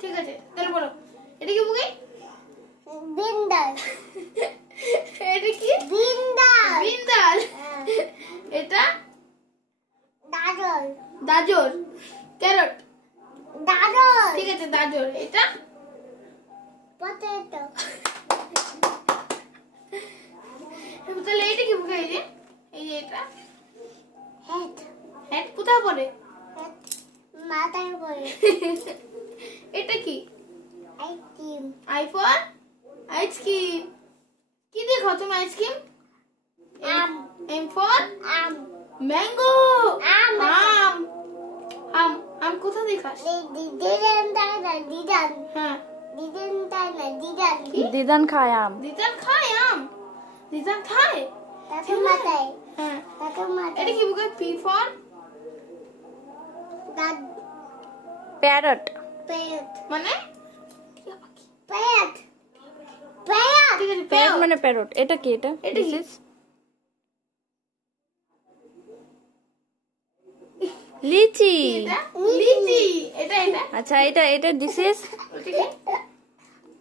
ঠিক আছে তাহলে বলো এটা কি বুকে বিন্দাল এটা কি বিন্দাল বিন্দাল এটা গাজর গাজর ক্যারট গাজর ঠিক আছে গাজর এটা পটেটো তাহলে এটা কি বুকে এই যে এটা হেড হেড কোথায় পড়ে মাথায় পড়ে এটা কি আইসক্রিম আইফোন আইসক্রিম কি দেখো তুমি আইসক্রিম আম এম ফর আম ম্যাঙ্গো আম আম আম আম কোথায় দেখাস দিদান তাই না দিদান হ্যাঁ দিদান তাই না দিদান দিদান খায় আম দিদান খায় আম দিদান খায় তাকে মাথায় হ্যাঁ তাকে মাথায় এটা কি বুকে পি ফর দাদ প্যারট পেট মানে পেট পেট ঠিক আছে প্যারট মানে প্যারট এটা কি এটা এটা কি? This is লিচি এটা লিচি এটা এটা আচ্ছা এটা এটা দিস ইজ ওটা কি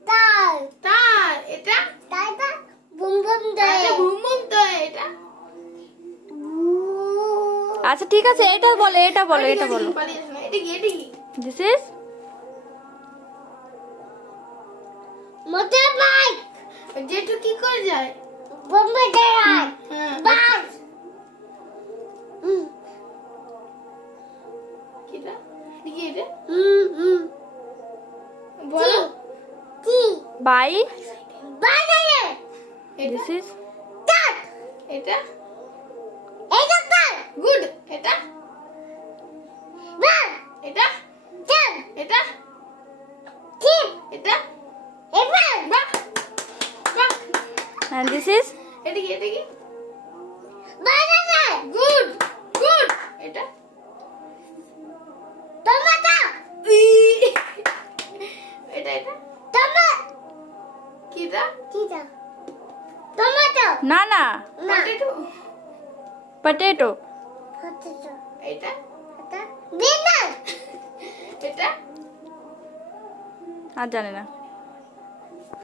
তার তার এটা তাইটা বুম বুম দেয় এটা ঘুম ঘুম তো এটা আচ্ছা ঠিক আছে এটা বলো এটা বলো এটা বলো এটা কি এটা কি দিস ইজ মোটর বাইক যেটু কি করে যায় বোম্বে যায় হ্যাঁ বাস কিটা কি এটা হুম বলো কি বাই বাজারে এটা দিস ইজ তার এটা এটা তার গুড এটা বাস এটা তার এটা ঠিক এটা এবার বাহ বাহ and this is এটা কি বাজারে গুড গুড এটা টমেটো এটা এটা টমেটো কিটা কিটা টমেটো না না না পটেটো পটেটো পটেটো এটা এটা বিনাল এটা আর জানি না